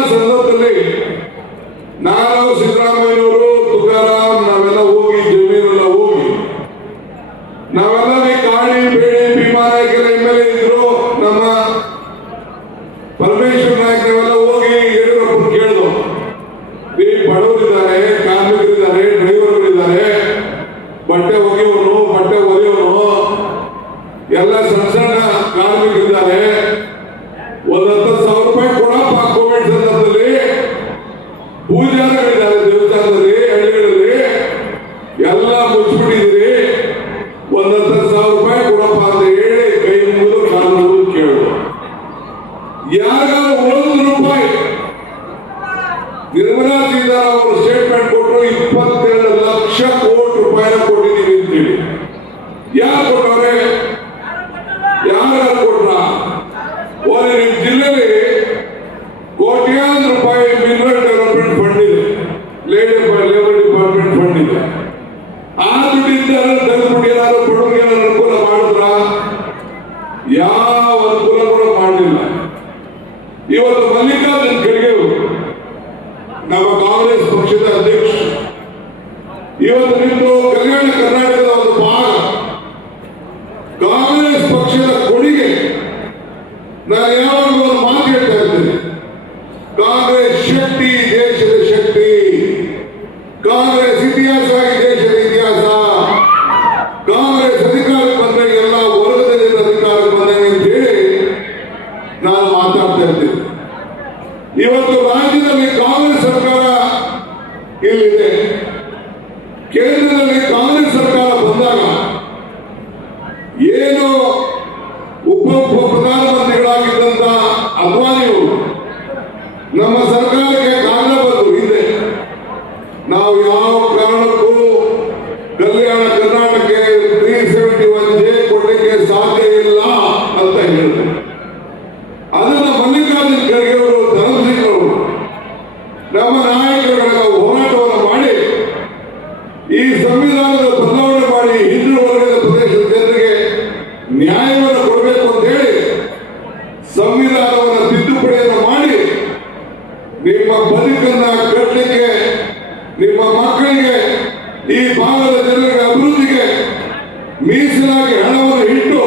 ಸಂದರ್ಭದಲ್ಲಿ ನಾನು, ಸಿದ್ದರಾಮಯ್ಯನವರು, ತುಕಾರಾಮ್ ನಾವೆಲ್ಲ ಹೋಗಿ ಜಮೀನೆಲ್ಲ ಹೋಗಿ ನಾವೆಲ್ಲ ಕಾಳಿ ಬೇಡಿ ಭೀಮಾ ನಾಯಕರ MLA ಇದ್ರು, ನಮ್ಮ ಪರಮೇಶ್ವರ ನಾಯಕ್ ನಾವೆಲ್ಲ ಹೋಗಿ ಯಡಿಯೂರಪ್ಪ ಕೇಳಿದ್ರು, ಬಡವರಿದ್ದಾರೆ, ಕಾರ್ಮಿಕರಿದ್ದಾರೆ, ಡ್ರೈವರ್ಗಳಿದ್ದಾರೆ, ಬಟ್ಟೆ ಒಗೆಯೋನು, ಬಟ್ಟೆ ಒಗೆಯೋನು, ಎಲ್ಲ ಸಣ್ಣ ಸಣ್ಣ ಕಾರ್ಮಿಕರಿದ್ದಾರೆ. 10,000 ರೂಪಾಯಿ ಕೊಡಪ್ಪ. ಕೋವಿಡ್ ಸಂದರ್ಭದಲ್ಲಿ ಪೂಜಾರಿಗಳಿದ್ದಾರೆ, ದೇವಸ್ಥಾನದಲ್ಲಿ, ಹಳ್ಳಿಗಳಲ್ಲಿ ಎಲ್ಲ ಮುಚ್ಚಿಬಿಟ್ಟಿದ್ದೀರಿ. 10,000 ರೂಪಾಯಿ ಕೊಡಪ್ಪ ಅಂತ ಹೇಳಿ ಕೈ ಮುಗಿದು ಕಾಲು ಮುಗಿದು ಕೇಳಿದ್ರು. ಯಾರು ಮಲ್ಲಿಕಾರ್ಜುನ್ ಖರ್ಗೆ ಅವರು ನಮ್ಮ ಕಾಂಗ್ರೆಸ್ ಪಕ್ಷದ ಅಧ್ಯಕ್ಷ. ಇವತ್ತು ನಿಮ್ದು ಕಲ್ಯಾಣ ಕರ್ನಾಟಕದ ಒಂದು ಭಾಗ ಕಾಂಗ್ರೆಸ್ ಪಕ್ಷದ ಕೊಡುಗೆ. ನಾನು ಯಾವಾಗಲೂ ಒಂದು ಮಾತು ಹೇಳ್ತಾ ಇದ್ದೇನೆ, ಕಾಂಗ್ರೆಸ್ ಶಕ್ತಿ ದೇಶದ ಶಕ್ತಿ, ಕಾಂಗ್ರೆಸ್ ಇತಿಹಾಸ ದೇಶದ ಇತಿಹಾಸ. ಕಾಂಗ್ರೆಸ್ ಅಧಿಕಾರಕ್ಕೆ ಬಂದ್ರೆ ಎಲ್ಲ ವರ್ಗದಿಂದ ಅಧಿಕಾರಕ್ಕೆ ಬಂದಂಗೆ ಅಂತ ಹೇಳಿ ನಾನು ಮಾತಾಡ್ತಾ ಇದ್ದೇನೆ. ಇವತ್ತು ರಾಜ್ಯದಲ್ಲಿ ಕಾಂಗ್ರೆಸ್ ಸರ್ಕಾರ ಇಲ್ಲಿದೆ, ಕೇಂದ್ರದಲ್ಲಿ ಕಾಂಗ್ರೆಸ್ ಸರ್ಕಾರ ಬಂದಾಗ ಏನು ಉಪ ಪ್ರಧಾನಮಂತ್ರಿಗಳಾಗಿದ್ದಂತ ಅದ್ವಾನಿಯವರು ನಮ್ಮ ಸರ್ಕಾರಕ್ಕೆ ಕಾರಣ ಬಂದು ಹಿಂದೆ ನಾವು ಯಾವ ಕಾರಣಕ್ಕೂ ಕಲ್ಯಾಣ ಕರ್ನಾಟಕಕ್ಕೆ 371J ಕೊಡಲಿಕ್ಕೆ ಸಾಧ್ಯ ಇಲ್ಲ ಅಂತ ಹೇಳಿದ್ರು. ಅದನ್ನ ಮಲ್ಲಿಕಾರ್ಜುನ್ ಖರ್ಗೆ ಅವರು, ಧರ್ಮಸಿಂಗ್ ಅವರು, ನಮ್ಮ ನಾಯಕರುಗಳ ಹೋರಾಟವನ್ನು ಮಾಡಿ ಈ ಸಂವಿಧಾನದ ಬದಲಾವಣೆ ಮಾಡಿ ಹಿಂದುಳಿದ ವರ್ಗದ ಪ್ರದೇಶದ ಜನರಿಗೆ ನ್ಯಾಯವನ್ನು ಕೊಡಬೇಕು ಅಂತ ಹೇಳಿ ಸಂವಿಧಾನವನ್ನು ತಿದ್ದುಪಡಿಯನ್ನು ಮಾಡಿ ನಿಮ್ಮ ಬದುಕನ್ನ ಕಟ್ಟಲಿಕ್ಕೆ, ನಿಮ್ಮ ಮಕ್ಕಳಿಗೆ, ಈ ಭಾಗದ ಜನರಿಗೆ ಅಭಿವೃದ್ಧಿಗೆ ಮೀಸಲಾಗಿ ಹಣವನ್ನು ಇಟ್ಟು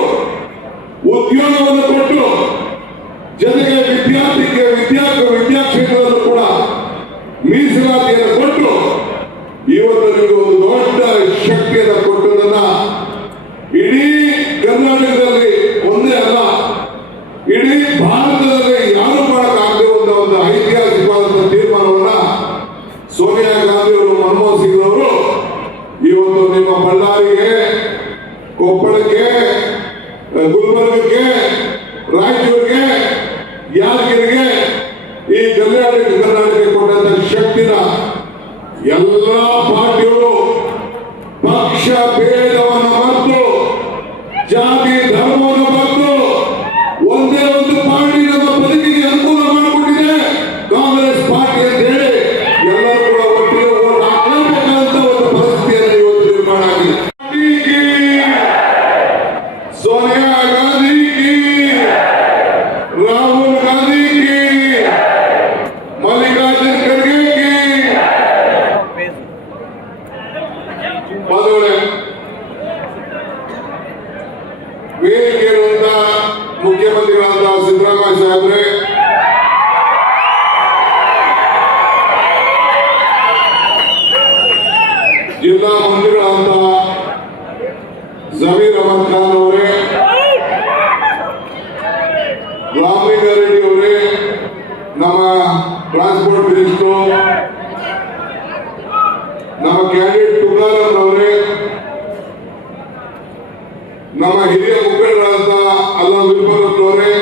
ಉದ್ಯೋಗವನ್ನು ಕೊಟ್ಟು ಜೊತೆಗೆ ವಿದ್ಯಾಕ್ಷೇತ್ರದಲ್ಲೂ ಕೂಡ ಮೀಸಲಾತಿಯನ್ನು ಕೊಟ್ಟು ಇವತ್ತು ನಿಮಗೆ ಒಂದು ದೊಡ್ಡ ಶಕ್ತಿಯನ್ನು ಕೊಟ್ಟದನ್ನ ಇಡೀ ಕರ್ನಾಟಕದಲ್ಲಿ ಒಂದೇ ಅಲ್ಲ, ಇಡೀ ಭಾರತದಲ್ಲಿ ಯಾರು ಮಾಡಕ್ಕಾಗದೆ ಒಂದು ಐತಿಹಾಸಿಕವಾದಂತಹ ತೀರ್ಮಾನವನ್ನ ಸೋನಿಯಾ ಗಾಂಧಿ ಅವರು, ಮನಮೋಹನ್ ಸಿಂಗ್ ಅವರು ಇವತ್ತು ನಿಮ್ಮ ಬಳ್ಳಾರಿಗೆ, ಕೊಪ್ಪಳಕ್ಕೆ, ಗುಲ್ಬರ್ಗಕ್ಕೆ, ರಾಯಚೂರಿಗೆ, ಯಾದಗಿರಿಗೆ, ಈ ಕಲ್ಯಾಣ ಕರ್ನಾಟಕಕ್ಕೆ ಕೊಟ್ಟಂತ ಶಕ್ತಿನ ಎಲ್ಲ ಪಾರ್ಟಿಗಳು ಪಕ್ಷ ಭೇದವನ್ನು ಮರೆತು, ಜಾತಿ ಧರ್ಮವನ್ನು ಮರೆತು ಒಂದೇ ಒಂದು ಪಾರ್ಟಿ ನಮ್ಮ ಬದುಕಿಗೆ ಅನುಕೂಲ ಮಾಡಿಕೊಟ್ಟಿದೆ, ಕಾಂಗ್ರೆಸ್ ಪಾರ್ಟಿ ಅಂತ ಹೇಳಿ ಎಲ್ಲರೂ ಕೂಡ ಒಟ್ಟಿಗೆ ಓಟ್ ಹಾಕಲೇಬೇಕಾದಂತ ಒಂದು ಪರಿಸ್ಥಿತಿಯನ್ನು ಇವತ್ತು ನಿರ್ಮಾಣ ಆಗಿದೆ. ಸೋನಿಯಾ ಗಾಂಧಿ ಕಿ, ರಾಹುಲ್ ಗಾಂಧಿ ಕಿ, ಮಲ್ಲಿಕಾರ್ಜುನ್ ಖರ್ಗೆ ಕಿ. ಬಂಧುಗಳೇ, ವೇದಿಕೆಯಿಂದ ಮುಖ್ಯಮಂತ್ರಿಗಳಾದ ಸಿದ್ದರಾಮಯ್ಯ ಸಾಹೇಬ್ರೆ, ಜಿಲ್ಲಾ ಮಂತ್ರಿಗಳಾದ ಜಮೀರ್ ಅಹಮದ್ ಖಾನ್ ಅವರೇ, ರಾಮಲಿಂಗಾರೆಡ್ಡಿ ಅವರೇ, ನಮ್ಮ ಟ್ರಾನ್ಸ್ಪೋರ್ಟ್ ಮಿನಿಸ್ಟರ್, ನಮ್ಮ ಕ್ಯಾಂಡಿಡೇಟ್ ತುಕಾರಾಮ್ ಅವರೇ, ನಮ್ಮ ಹಿರಿಯ ಮುಖಂಡರಾದ ಅಲ್ಲಾ ವಿಲ್ಪರತ್ ಅವರೇ,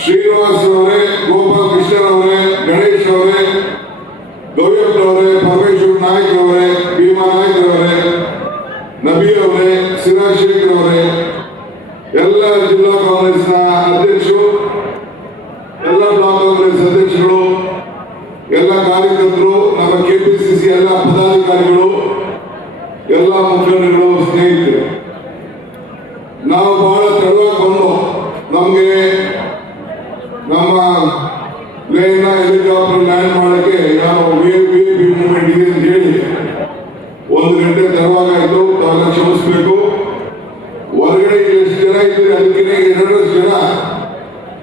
ಶ್ರೀನಿವಾಸ್ ಅವರೇ, ಗೋಪಾಲ್ ಕೃಷ್ಣನ್ ಅವರೇ, ಗಣೇಶ್ ಅವರೇ, ಗೌಯಪ್ಪ ಅವರೇ, ಪರಮೇಶ್ವರ್ ನಾಯಕ್ ಅವರೇ, ಭೀಮಾ ನಾಯಕ್ ಅವರೇ, ನಬೀರ್ ಅವರೇ, ಸಿರಾಜ್ ಶೇಖರ್ ಅವರೇ, ಎಲ್ಲ ಜಿಲ್ಲಾ ಕಾಂಗ್ರೆಸ್ನ ಅಧ್ಯಕ್ಷರು, ಎಲ್ಲ ಬ್ಲಾಕ್ ಕಾಂಗ್ರೆಸ್ ಅಧ್ಯಕ್ಷರು, ಎಲ್ಲ ಕಾರ್ಯಕರ್ತರು, ನಮ್ಮ ಕೆಪಿಸಿಸಿ ಎಲ್ಲ ಪದಾಧಿಕಾರಿಗಳು, ಎಲ್ಲ ಮುಖಂಡರು, ಸ್ನೇಹಿತರು, ನಾವು ಬಹಳ ತಡವಾಗಿ ಬಂದು ನಮಗೆ ನಮ್ಮ ಪ್ಲೇನ್ ಹೆಲಿಕಾಪ್ಟರ್ ಲ್ಯಾಂಡ್ ಮಾಡಕ್ಕೆ ಯಾವ ವಿಐಪಿ ಮೂವ್ಮೆಂಟ್ ಇದೆ ಅಂತ ಹೇಳಿ 1 ಗಂಟೆ ತಡವಾಗಾಯ್ತು. ತಾವೆಲ್ಲ ಕ್ಷಮಿಸಬೇಕು. ಹೊರಗಡೆ ಎಷ್ಟು ಜನ ಇದ್ರೆ ಅದಕ್ಕೆ 2 ಜನ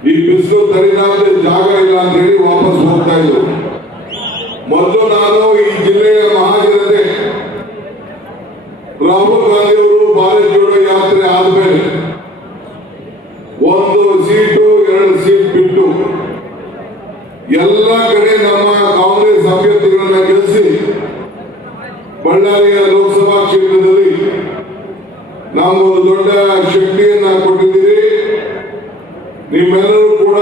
ಈ ಬಿಸಿಲು ತರಿನಾದ್ರೆ ಜಾಗ ಇಲ್ಲ ಅಂತ ಹೇಳಿ ವಾಪಸ್ ಹೋಗ್ತಾ ಇದ್ರು. ಮೊದಲು ನಾನು ಈ ಜಿಲ್ಲೆಯ ಮಹಾಜನತೆ ರಾಹುಲ್ ಗಾಂಧಿ ಅವರು ಭಾರತ್ ಜೋಡೋ ಯಾತ್ರೆ ಆದ್ಮೇಲೆ 1 ಸೀಟು 2 ಸೀಟ್ ಬಿಟ್ಟು ಎಲ್ಲ ಕಡೆ ನಮ್ಮ ಕಾಂಗ್ರೆಸ್ ಅಭ್ಯರ್ಥಿಗಳನ್ನ ಗೆಲ್ಲಿಸಿ ಬಳ್ಳಾರಿಯ ಲೋಕಸಭಾ ಕ್ಷೇತ್ರದಲ್ಲಿ ನಮಗೊಂದು ದೊಡ್ಡ ಶಕ್ತಿಯನ್ನ ಕೊಟ್ಟಿದ್ದೀರಿ. ನಿಮ್ಮೆಲ್ಲರೂ ಕೂಡ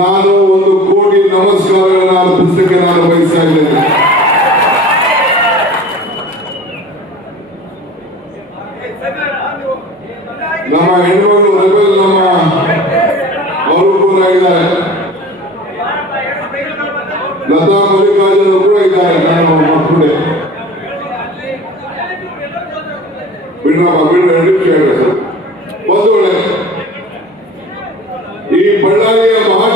ನಾನು 1 ಕೋಟಿ ನಮಸ್ಕಾರಗಳನ್ನು ಅರ್ಪಿಸಲಿಕ್ಕೆ ನಾನು ಬಯಸ್ತಾ ಇದ್ದೇನೆ. ನಮ್ಮ ಹೆಣ್ಣುಮಕ್ಕಳು ರೆಬೆಲ್ ನಮ್ಮ ಅವರು ಕೂಡ ಇದ್ದಾರೆ, ಲತಾ ಮಲ್ಲಿಕಾರ್ಜುನ್ ಕೂಡ ಇದ್ದಾರೆ. ನಾನು ಮಕ್ಕಳೇ ಬಂಧುಗಳೇ, ಈ ಬಳ್ಳಾರಿಯ ಮಹಾ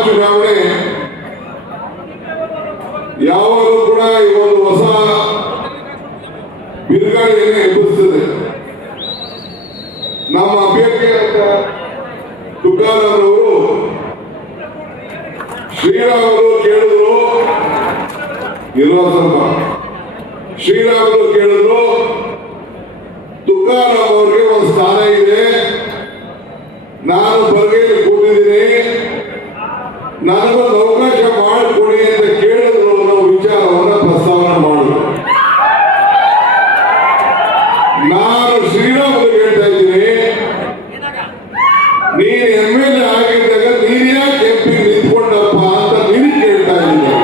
ಯಾವಾಗಲೂ ಕೂಡ ಈ ಒಂದು ಹೊಸ ಬಿರುಗಾಳಿಯನ್ನು ಎಬ್ಬಿಸ್ತದೆ. ನಮ್ಮ ಅಭ್ಯರ್ಥಿಯಾದ ತುಕಾರಾಮರವರು ಶ್ರೀರಾಮರು ಕೇಳಿದ್ರು, ಇರುವ ಸ್ವಲ್ಪ ಶ್ರೀರಾಮರು ಕೇಳಿದ್ರು, ತುಕಾರಾಮ್ ಅವರಿಗೆ ಒಂದು ಸ್ಥಾನ ಇದೆ, ನಾನು ಬರಗೈಲಿ ಕೂತಿದ್ದೀನಿ, ನನಗೊಂದು ಅವಕಾಶ ಮಾಡಿಕೊಡಿ ಅಂತ ಕೇಳಿದ್ರು ಅನ್ನೋ ವಿಚಾರವನ್ನು ಪ್ರಸ್ತಾವನೆ ಮಾಡಿದ್ರು. ನಾನು ಶ್ರೀರಾಮರು ಹೇಳ್ತಾ ಇದ್ದೀನಿ, ನೀನು MLA ಆಗಿದ್ದಾಗ ನೀನ್ ಯಾಕೆ MP ನಿಂತ್ಕೊಂಡಪ್ಪ ಅಂತ ನೀನು ಕೇಳ್ತಾ ಇದ್ದೀನಿ.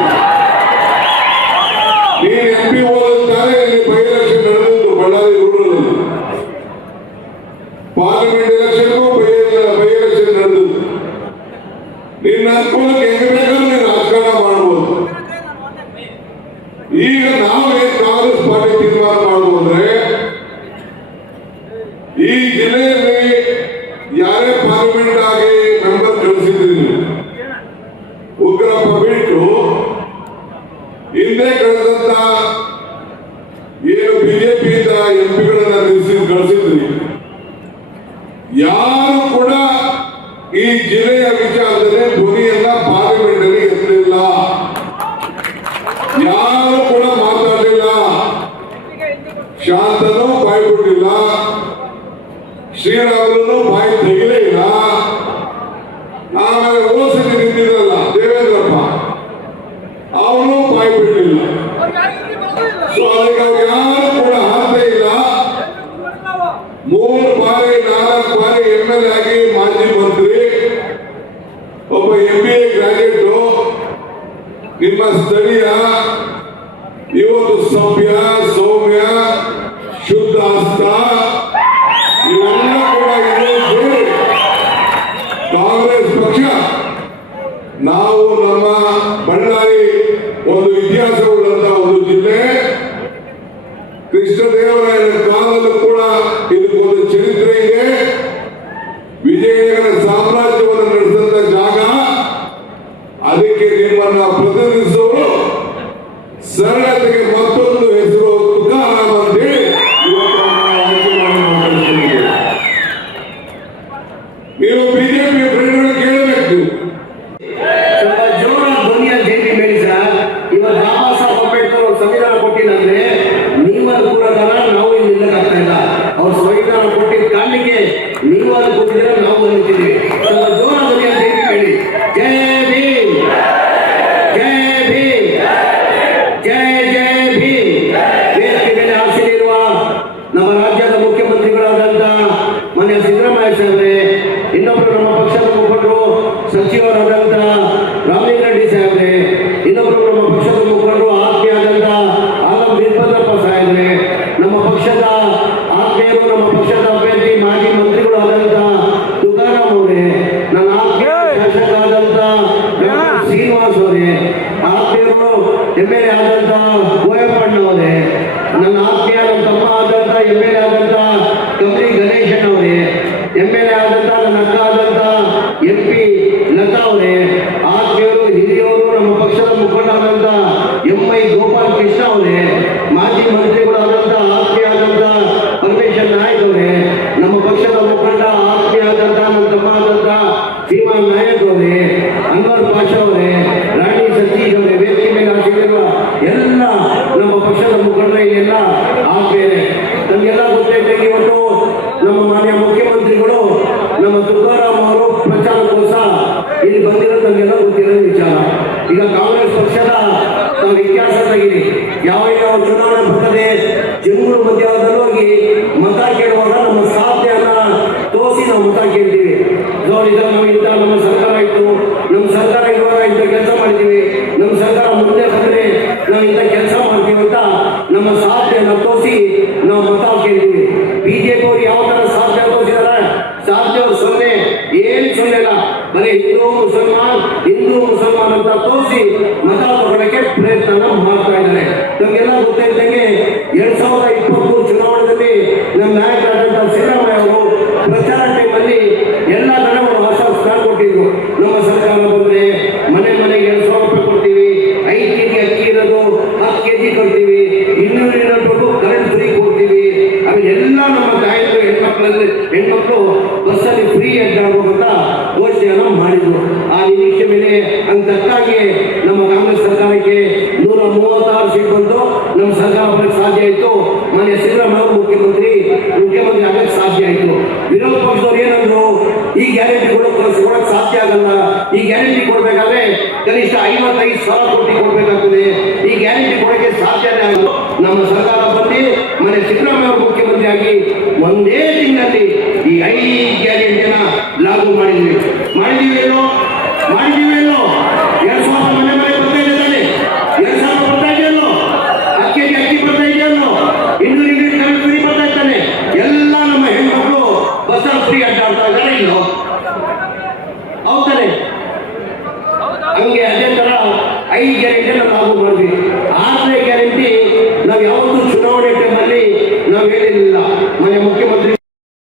ನೀನ್ MP ಹೋದಂತಾನೆ ಇಲ್ಲಿ ಬೈ ಎಲೆಕ್ಷನ್ ನಡೆದಿದ್ದು ಬಳ್ಳಾರಿ ರೂರಲ್ ಪಾರ್ಲಿಮೆಂಟ್ ಎಲೆಕ್ಷನ್ಗೂ ಬೈ ಎಲೆಕ್ಷನ್ ನಡೆದಿದ್ದು. ನಿನ್ನ ಅನುಕೂಲಕ್ಕೆ ಹೆಂಗ್ ಬೇಕಾದ್ರೂ ನೀನು ರಾಜಕಾರಣ ಮಾಡ್ಬೋದು. ಈಗ ನಾವೇನ್ ಕಾಂಗ್ರೆಸ್ ಪಾರ್ಟಿ ತೀರ್ಮಾನ ಮಾಡ್ಬೋದು ಅಂದ್ರೆ, ಈ ಜಿಲ್ಲೆಯಲ್ಲಿ ಯಾರೇ ಪಾರ್ಲಿಮೆಂಟ್ ಆಗಿ ಮೆಂಬರ್ ಕಳಿಸಿದ್ರಿ ಉಗ್ರಪ್ಪ ಬಿಟ್ಟು ಹಿಂದೆ ಕಳೆದಂತ ಏನು ಬಿಜೆಪಿಯಿಂದ MP ಕಳಿಸಿದ್ರಿ, ಯಾರು ಕೂಡ ಈ ಜಿಲ್ಲೆಯ ವಿಚಾರದಲ್ಲಿ ಧ್ವನಿಯನ್ನ ಪಾರ್ಲಿಮೆಂಟ್ ಅಲ್ಲಿ ಎತ್ತಲಿಲ್ಲ, ಯಾರು ಕೂಡ ಮಾತಾಡಲಿಲ್ಲ, ಶಾಂತನೂ ಬಾಯಿ ಬಿಟ್ಟಿಲ್ಲ, ಶ್ರೀರಾಮನು ಬಾಯಿ ತೆಗಿಲೇ ಇಲ್ಲ. ಆಮೇಲೆ ಓಸತಿ ನಿಂತಿದ್ರಲ್ಲ ದೇವೇಂದ್ರಪ್ಪ, ಅವನು ಬಾಯಿ ಬಿಡಲಿಲ್ಲ. ಸೊ ಅದಕ್ಕೆ ಅವ್ರು ಯಾರು ಕೂಡ ಹಾಕೇ ಇಲ್ಲ. 3 ಬಾರಿ 4 ಬಾರಿ MLA ಆಗಿ ಮಾಜಿ ಮಂತ್ರಿ, ಒಬ್ಬ MBA ಗ್ರಾಜುಯೇಟು, ನಿಮ್ಮ ಸ್ಥಳೀಯ, ಇವತ್ತು ಸಭ್ಯ ಸೌಮ್ಯ ಶುದ್ಧ ಹಸ್ತ ಇವೆಲ್ಲ ಕೂಡ ಇದೆ. ಕಾಂಗ್ರೆಸ್ ಪಕ್ಷ ನಾವು ನಮ್ಮ ಬಳ್ಳಾರಿ ಒಂದು ಇತಿಹಾಸವುಳ್ಳಂತ ಒಂದು ಜಿಲ್ಲೆ. ಕೃಷ್ಣದೇವರಾಯನ ಕಾಲದಲ್ಲೂ ಕೂಡ ಇದಕ್ಕೊಂದು ಚರಿತ್ರೆ ಇದೆ. ವಿಜಯನಗರ ಸಾಮ್ರಾಜ್ಯವನ್ನು ನಡೆಸಿದಂತ ಜಾಗ. ಅದಕ್ಕೆ ನಿಮ್ಮನ್ನ ಪ್ರತಿನಿಧಿಸುವವರು ಸರಳತೆಗೆ ಮತ್ತೊಂದು ಹೆಸರು ತುಕಾರಾಮ್ ಅಂತೇಳಿ ಇವತ್ತು ಆಯ್ಕೆ ಮಾಡಿ ಮಾತಾಡ್ತಿದ್ದೀವಿ. ನೀವು ಬಿಜೆಪಿ ಫ್ರೆಂಡ್ಗಳು ಕೇಳಬೇಕು. ಜೋರ ಧ್ವನಿಯ ಜಯಂತಿ ಮೇಳಿ ಸರ್, ಇವತ್ತು ಬಾಬಾ ಸಾಹೇಬ್ ಅಂಬೇಡ್ಕರ್ ಅವರು ಸಂವಿಧಾನ ಕೊಟ್ಟಿಲ್ಲಂದ್ರೆ ನೀವಲ್ಲಿ ಕೂಡೋದಲ್ಲ, ನಾವು ಇಲ್ಲಿ ನಿಲ್ಲಕ್ಕಾಗ್ತಾ ಇಲ್ಲ. ಅವ್ರು ಸಂವಿಧಾನ ಕೊಟ್ಟಿದ್ದ ಕಾರಣಕ್ಕೆ ನೀವು ಅಲ್ಲಿ ಕೂತಿದ್ರೆ ನಾವು ನಿಂತಿದ್ದೀವಿ. ಜೋರ ಧ್ವನಿಯ ಜಯಂತಿ ಮೇಳಿ. ಜೈ ಭೀಮ್, ಜೈ ಭೀಮ್, ಜೈ ಜೈ ಭೀಮ್. ವೇದಿಕೆ ಮೇಲೆ ಆಸೀನಿರುವ ನಮ್ಮ ರಾಜ್ಯದ ಮುಖ್ಯಮಂತ್ರಿಗಳಾದಂತ ಮಾನ್ಯ ಸಿದ್ದರಾಮಯ್ಯ ಸಾಹೇಬ್ರೆ, ಇನ್ನೊಬ್ಬರು ನಮ್ಮ ಪಕ್ಷದ ಮುಖಂಡರು ಸಚಿವರಾದಂತ ರಾಮಲಿಂಗಾರೆಡ್ಡಿ ಸಾಹೇಬ್ರೆ, ಇನ್ನೊಬ್ಬರು ನಮ್ಮ ಪಕ್ಷದ ಮುಖಂಡರು ಆತ್ಮೀಯಾದಂತ ಆಲಂ ವೀರಭದ್ರಪ್ಪ ಸಾಹೇಬ್ರೆ, ನಮ್ಮ ಪಕ್ಷದ ಆತ್ಮೀಯರು, ನಮ್ಮ ಪಕ್ಷದ ಅಭ್ಯರ್ಥಿ ಮಾಜಿ ಮಂತ್ರಿಗಳು ಆದಂತ ತುಕಾರಾಮ್ ಅವರೇ, ನನ್ನ ಆತ್ಮೀಯ ಶಾಸಕ ಆದಂತ ಶ್ರೀನಿವಾಸ್ ಅವರೇ, ಆತ್ಮೀಯರು MLA ಆದಂತ ಗೋಯಪ್ಪಣ್ಣ ಅವರೇ, ನನ್ನ ಆತ್ಮೀಯ ನಮ್ಮ ತಮ್ಮ ಆದಂತ MLA ಆದಂತ ಕಮಲಿ ಗಣೇಶನ್ ಅವರೇ, MLA ಆದಂತ ನನ್ನ ಅಕ್ಕ ಆದಂತ MP ಲತಾ ಅವರೇ, ಆತ್ಮೀಯರು ಹಿರಿಯವರು ನಮ್ಮ ಪಕ್ಷದ ಮುಖಂಡರಾದಂತ MI ಗೋಪಾಲ್ ಕೃಷ್ಣ ಅವರೇ, ಮಾಜಿ ಮಂತ್ರಿಗಳಾದಂತ ಆತ್ಮೀಯ ಆದಂತ ಪರಮೇಶ್ವರ್ ನಾಯಕ್ ಅವರೇ, ನಮ್ಮ ಪಕ್ಷದ ಮುಖಂಡ ಆತ್ಮೀಯ ಆದಂತ ನನ್ನ ತಮ್ಮ ಆದಂತ ಭೀಮಾ ನಾಯಕ್ ಅವರೇ, ಅನ್ವರ್ ಪಾಷಾ ಅವರೇ, ರಾಣಿ ಸತೀಶ್ ಅವರೇ, ವೇದಿಕೆ ಮೇಲೆ ಹಾಕಿರುವ ಎಲ್ಲ ನಮ್ಮ ಪಕ್ಷದ ಮುಖಂಡರ ಇಲ್ಲೆಲ್ಲ ಆತ್ಮೀಯರೇ, ನಮಗೆಲ್ಲ ಗೊತ್ತೈತೆ ಇವತ್ತು ನಮ್ಮ ಮಾನ್ಯ ಮುಖ್ಯಮಂತ್ರಿಗಳು ನಮ್ಮ ತುಕಾರಾಮ್ ಅವರು ಪ್ರಚಾರಕ್ಕೋಸ್ಕರ ಇಲ್ಲಿ ಬಂದಿರೋದು ನಮಗೆಲ್ಲ ಗೊತ್ತಿರೋ ವಿಚಾರ. ಈಗ ಕಾಂಗ್ರೆಸ್ ಪಕ್ಷದ ನಾವು ಇತಿಹಾಸ ತೆಗೀರಿ, ಯಾವ ಯಾವ ಚುನಾವಣೆ ಬರ್ತದೆ, ಜಂಗೂರು ಮಧ್ಯದಲ್ಲೂ ಹೋಗಿ ಮತ ಕೇಳುವಾಗ ನಮ್ಮ ಸಾಧನೆಯನ್ನ ತೋರಿಸಿ ನಾವು ಮತ ಕೇಳ್ತೀವಿ. ನಾವು ಇಂಥ ನಮ್ಮ ಸರ್ಕಾರ ಇತ್ತು, ನಮ್ಮ ಸರ್ಕಾರ ಇರುವಾಗ ಇಂಥ ಕೆಲಸ ಮಾಡ್ತೀವಿ, ನಮ್ಮ ಸರ್ಕಾರ ಮುಂದೆ ಬಂದ್ರೆ ನಾವು ಇಂಥ ಕೆಲಸ ಮಾಡ್ತೀವಿ ಅಂತ ನಮ್ಮ ಸಾಧನೆಯನ್ನ ತೋರಿಸಿ ನಾವು ಮತ ಕೇಳ್ತೀವಿ. ಬಿಜೆಪಿ ಅವರು ಯಾವ ತರ ಸಾಧನೆ ತೋರಿಸಿದಾರೆ? ಸಾಧನೆ ಅವರು 0, ಏನು 0 ಇಲ್ಲ, ಬರೀ ಹಿಂದೂ ಮುಸಲ್ಮಾನ್ ಅಂತ ತೋರಿಸಿ ಮತ ತಗೊಳ್ಳಕ್ಕೆ ಪ್ರಯತ್ನ ಮಾಡ್ತಾ ಇದ್ದಾರೆ. ನಮಗೆಲ್ಲ ಗೊತ್ತಿದ್ದಂಗೆ 2023 ಚುನಾವಣೆಯಲ್ಲಿ ನಮ್ಮ ನಾಯಕರಾದಂತಹ ಸಿದ್ದರಾಮಯ್ಯ ಅವರು ಪ್ರಚಾರ ಟೈಮಲ್ಲಿ ಎಲ್ಲ ಜನರು ಆಶ್ವಾಸನೆ ಕೊಟ್ಟಿದ್ರು. ನಮ್ಮ ಸರ್ಕಾರ ಬಂದ್ರೆ ಮನೆ ಮನೆಗೆ 2,000 ರೂಪಾಯಿ ಕೊಡ್ತೀವಿ, 5 ಕೆಜಿ ಅಕ್ಕಿ ಇರೋದು ಬಂದು ನಮ್ಮ ಸರ್ಕಾರ ಬರಕ್ಕೆ ಸಾಧ್ಯ ಆಯಿತು. ಮಾನ್ಯ ಸಿದ್ದರಾಮಯ್ಯ ಅವರು ಮುಖ್ಯಮಂತ್ರಿ ಆಗಕ್ಕೆ ಸಾಧ್ಯ ಆಯಿತು. ವಿರೋಧ ಪಕ್ಷದವ್ರು ಏನಂದ್ರು, ಈ ಗ್ಯಾರಂಟಿ ಕೊಡಕ್ಕೆ ಸಾಧ್ಯ ಆಗಲ್ಲ, ಈ ಗ್ಯಾರಂಟಿ ಕೊಡಬೇಕಾದ್ರೆ ಕನಿಷ್ಠ 55,000 ಕೋಟಿ ಕೊಡಬೇಕಾಗ್ತದೆ, ಈ ಗ್ಯಾರಂಟಿ ಕೊಡಕ್ಕೆ ಸಾಧ್ಯನೇ ಆಗಲ್ಲ. ನಮ್ಮ ಸರ್ಕಾರ ಬಂದು ಮಾನ್ಯ ಸಿದ್ದರಾಮಯ್ಯ ಅವರು ಮುಖ್ಯಮಂತ್ರಿ ಆಗಿ ಒಂದೇ ತಿಂಗಳಲ್ಲಿ ಈ 5 ಗ್ಯಾರಂಟಿಯನ್ನ ಲಾಗು ಮಾಡಿದ್ದೀವಿ.